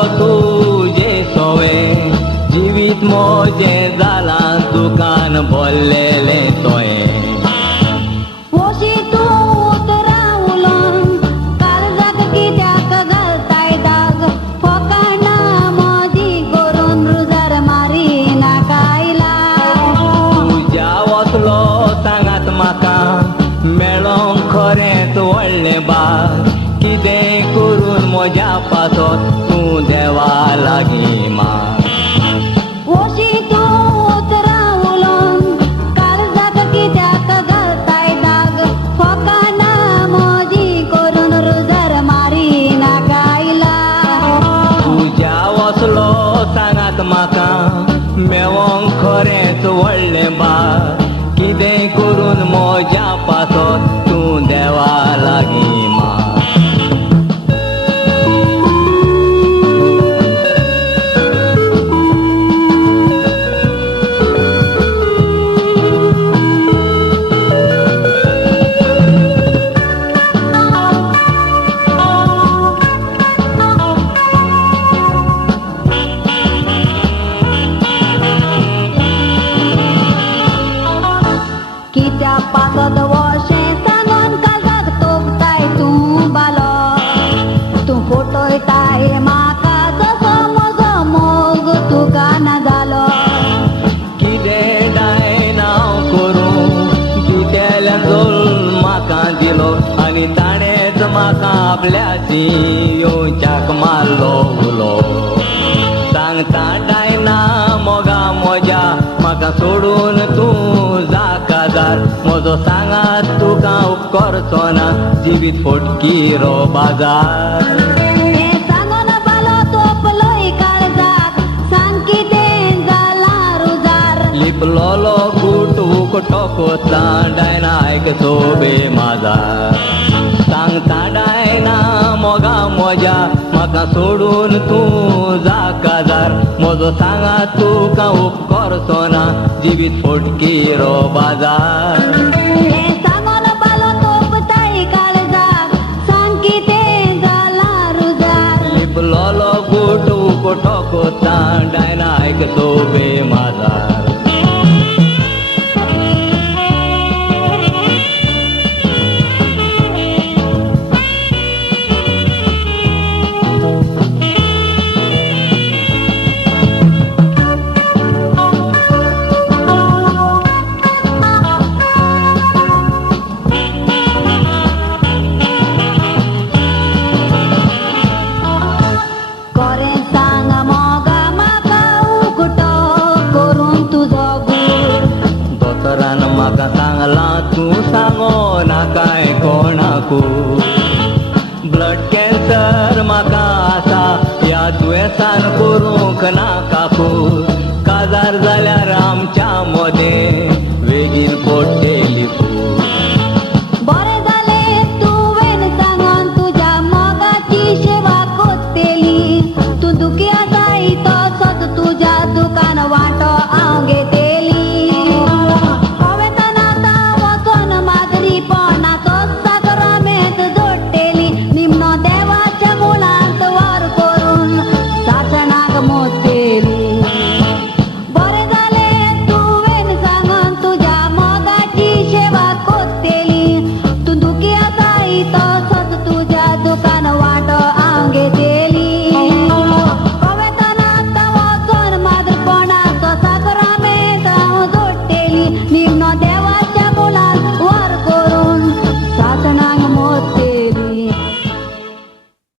गो तुझे सोवे जिवीत मोजे जाला दुकान बोललेले तोये वशी तू उतरावून काळजात कित्याक घालताय दाग फकाणा मोदी करून रुजार मारी नाकायला तुझ्या वसलो सांगात म्हाका मेळोंक खरेंच व्हडलें बाग कितें करून म्हज्या पासत तूं देवा लागीं माग वशी तू उतरावून काळजात कित्याक घालताय दाग फकाणा मोदी करून रुजार मारी नाकायला तुझ्या वसलो सांगात म्हाका मेळोंक खरेंच व्हडलें बाग कितें करून म्हज्या पासत तूं देवा लागीं माग कित्या पासत वशें सांगून काळजाक तोपताय तूं बालो तूं फटयताय म्हाका जसो म्हजो मोग तुका ना जालो कितें डायन हांव करूं कितेल्यान जोल म्हाका दिलो आनी ताणेंच म्हाका आपल्याची येवच्याक मारलो उलो सांगता डायना मोगा म्हज्या म्हाका सोडून तूं जा काजार म्हजो सांगात तुका उपकारचो ना जिवीत फोटकीरो बाजार हें सांगून बालो तोपलोय काळजाक सांग कितें जाला रुजार लिपलोलो गुट उकटो कोतला डायना आयक सोबे माजार सांगता डायना मोगा म्हज्या म्हाका सोडून तूं जा काजार म्हजो सांगात तुका उपकारचो ना जिवीत फोटकीरो बाजार हें सांगून बालो तोपताय काळजाक सांग कितें जाला रुजार लिपलोलो गुट उकटो कोतला डायना आयक सोबे माजार कोरें सांग मोगा म्हाका उकटो करून तुजो गूळ दोतोरान म्हाका सांगलां तूं सांगो नाकाय कोणाकू ब्लड कॅन्सर म्हाका आसा ह्या दुयेंसान करूंक नाकाकू काजार जाल्यार आमच्या मदें